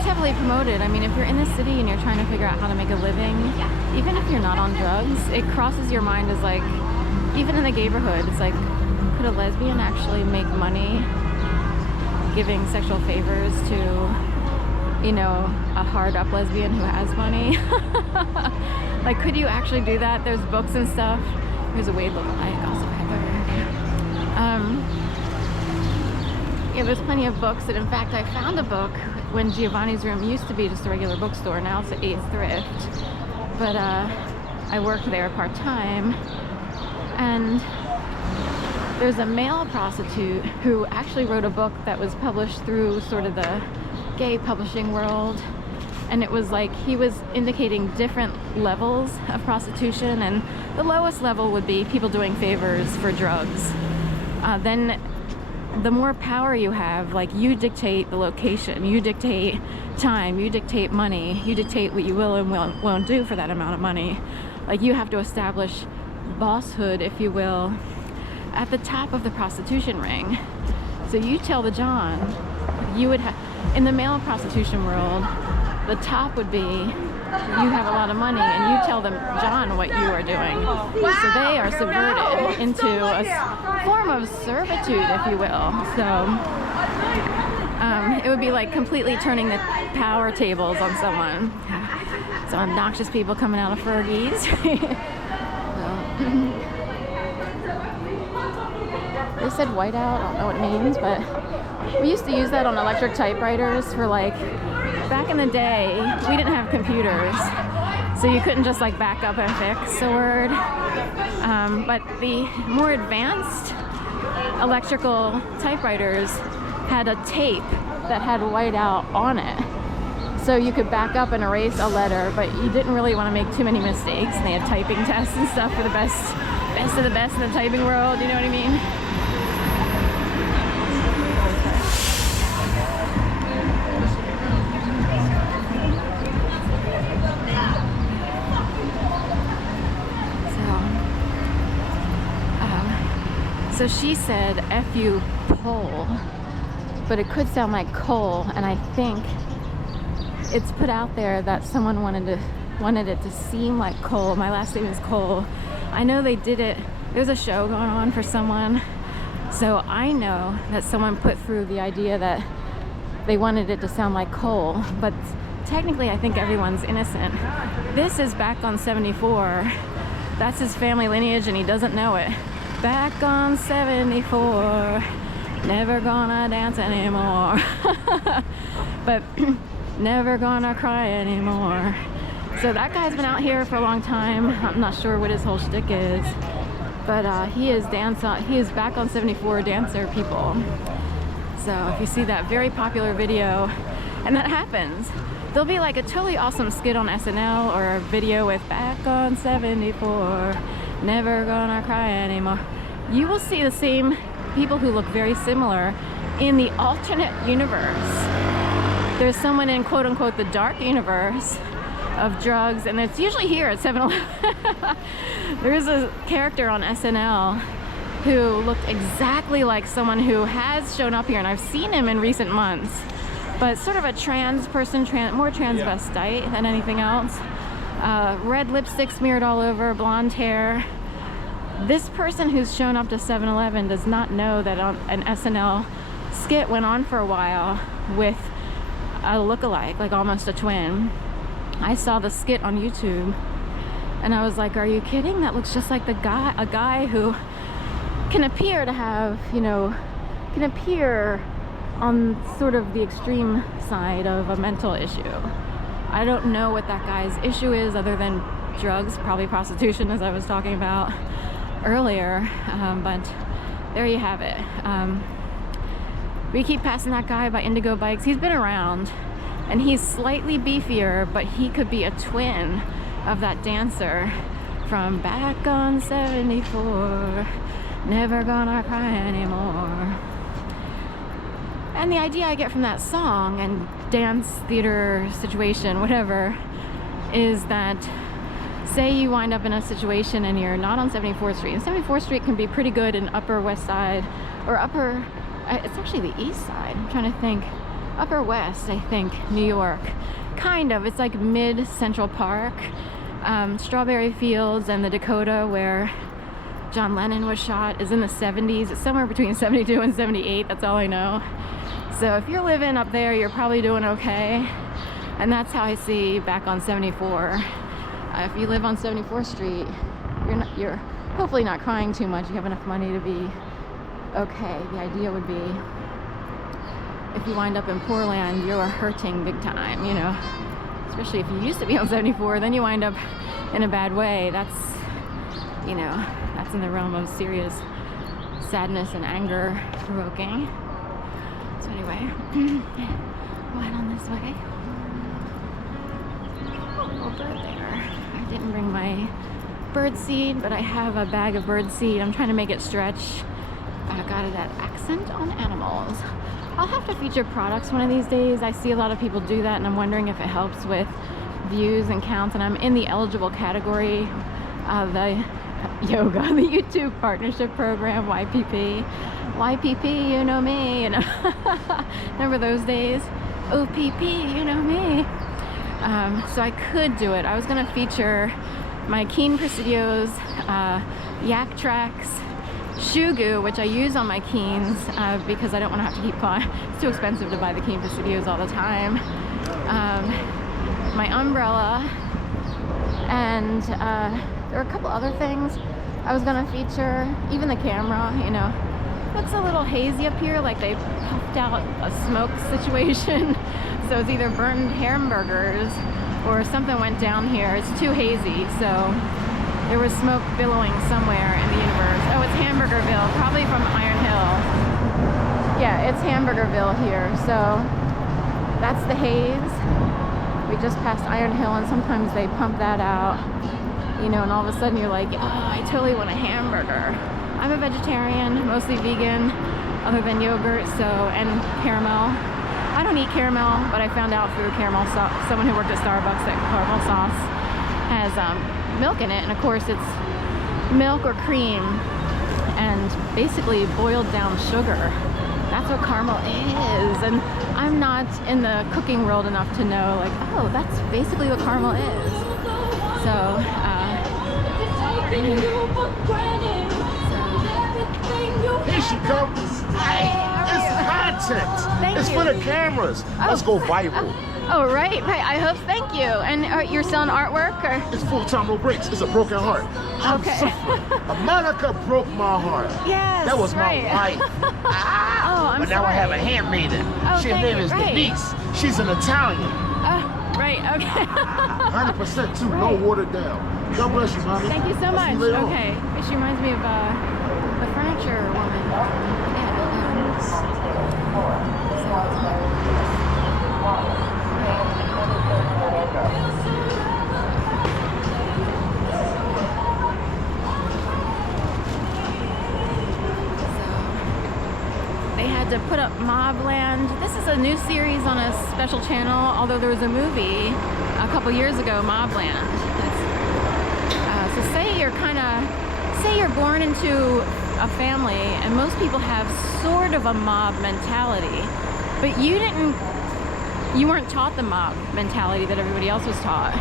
it's heavily promoted. I mean, if you're in the city and you're trying to figure out how to make a living, even if you're not on drugs, it crosses your mind as like, even in the neighborhood, it's like, could a lesbian actually make money giving sexual favors to, you know, a hard up lesbian who has money? Like, could you actually do that? There's books and stuff. There's a Wade lookalike, also Heather. Yeah, there's plenty of books. And in fact, I found a book when Giovanni's Room used to be just a regular bookstore. Now it's an 8th Thrift. But I worked there part-time. And there's a male prostitute who actually wrote a book that was published through sort of the gay publishing world. And it was like he was indicating different levels of prostitution, and the lowest level would be people doing favors for drugs. Then the more power you have, like, you dictate the location, you dictate time, you dictate money, you dictate what you will and won't do for that amount of money. Like, you have to establish bosshood, if you will, at the top of the prostitution ring. So you tell the John, you would have, in the male prostitution world, the top would be, you have a lot of money, and you tell them, John, what you are doing. So they are subverted into a form of servitude, if you will. So it would be like completely turning the power tables on someone. So obnoxious people coming out of Fergie's. They said whiteout, I don't know what it means, but we used to use that on electric typewriters for, like, back in the day, we didn't have computers, so you couldn't just like back up and fix a word. But the more advanced electrical typewriters had a tape that had whiteout on it. So you could back up and erase a letter, but you didn't really want to make too many mistakes. And they had typing tests and stuff for the best of the best in the typing world, you know what I mean? So she said, F you, pole, but it could sound like coal, and I think it's put out there that someone wanted it to seem like coal. My last name is Cole. I know they did it, there's a show going on for someone, so I know that someone put through the idea that they wanted it to sound like coal, but technically I think everyone's innocent. This is back on 74. That's his family lineage and he doesn't know it. Back on 74, never gonna dance anymore. But never gonna cry anymore. So that guy's been out here for a long time. I'm not sure what his whole shtick is, but he is back on 74 dancer people. So if you see that very popular video, and that happens, there'll be like a totally awesome skit on SNL or a video with back on 74, never gonna cry anymore. You will see the same people who look very similar in the alternate universe. There's someone in quote unquote the dark universe of drugs, and it's usually here at 7-Eleven. There's a character on SNL who looked exactly like someone who has shown up here, and I've seen him in recent months, but sort of a trans person, more transvestite than anything else. Red lipstick smeared all over, blonde hair. This person who's shown up to 7-Eleven does not know that an SNL skit went on for a while with a lookalike, like almost a twin. I saw the skit on YouTube and I was like, are you kidding? That looks just like a guy who can appear to have, can appear on sort of the extreme side of a mental issue. I don't know what that guy's issue is other than drugs, probably prostitution, as I was talking about earlier, but there you have it. We keep passing that guy by Indigo Bikes. He's been around and he's slightly beefier, but he could be a twin of that dancer from back on 74, never gonna cry anymore. And the idea I get from that song and dance theater situation, whatever, is that say you wind up in a situation and you're not on 74th Street. And 74th Street can be pretty good in Upper West Side, or it's actually the East Side. I'm trying to think. Upper West, I think, New York. Kind of. It's like mid-Central Park. Strawberry Fields and the Dakota where John Lennon was shot is in the 70s. It's somewhere between 72 and 78. That's all I know. So if you're living up there, you're probably doing okay. And that's how I see back on 74. If you live on 74th Street, you're hopefully not crying too much. You have enough money to be okay. The idea would be if you wind up in poor land, you're hurting big time, you know. Especially if you used to be on 74, then you wind up in a bad way. That's, you know, that's in the realm of serious sadness and anger provoking. So anyway, go ahead on this way. Oh, bird there. I didn't bring my bird seed, but I have a bag of bird seed. I'm trying to make it stretch. I got it at Accent on Animals. I'll have to feature products one of these days. I see a lot of people do that, and I'm wondering if it helps with views and counts. And I'm in the eligible category of the yoga, the YouTube partnership program, YPP. YPP, you know me. You know, remember those days? OPP, you know me. So I could do it. I was going to feature my Keen Presidios, Yak Tracks, Shoe Goo, which I use on my Keens because I don't want to have to keep buying. It's too expensive to buy the Keen Presidios all the time. My umbrella, and there were a couple other things I was going to feature. Even the camera, you know. Looks a little hazy up here, like they puffed out a smoke situation. So it's either burned hamburgers or something went down here. It's too hazy, so there was smoke billowing somewhere in the universe. Oh, it's Hamburgerville, probably from Iron Hill. Yeah, it's Hamburgerville here, so that's the haze. We just passed Iron Hill, and sometimes they pump that out, you know, and all of a sudden you're like, oh, I totally want a hamburger. I'm a vegetarian, mostly vegan, other than yogurt, so, and caramel. I don't eat caramel, but I found out through caramel sauce, someone who worked at Starbucks, that caramel sauce has milk in it, and of course it's milk or cream and basically boiled down sugar. That's what caramel is, and I'm not in the cooking world enough to know, like, oh, that's basically what caramel is. So, here she comes. Hey, it's content. Thank it's you. for the cameras. Let's go viral. Oh, right. I hope. Thank you. And you're selling artwork, or? It's full time, no breaks. It's a broken heart. I'm Okay. suffering. Monica broke my heart. Yes. That was right. my wife. Oh, I'm But now I have a handmaiden. Oh, Her thank name you. is Right. Denise. She's an Italian. Oh, right. Okay. 100% too. No watered down. God bless you, mommy. Thank you so I'll much. see you later on. Okay. She reminds me of the furniture woman. Yeah. They had to put up Mobland. This is a new series on a special channel, although there was a movie a couple years ago, Mobland. So say you're born into a family, and most people have sort of a mob mentality, but you weren't taught the mob mentality that everybody else was taught.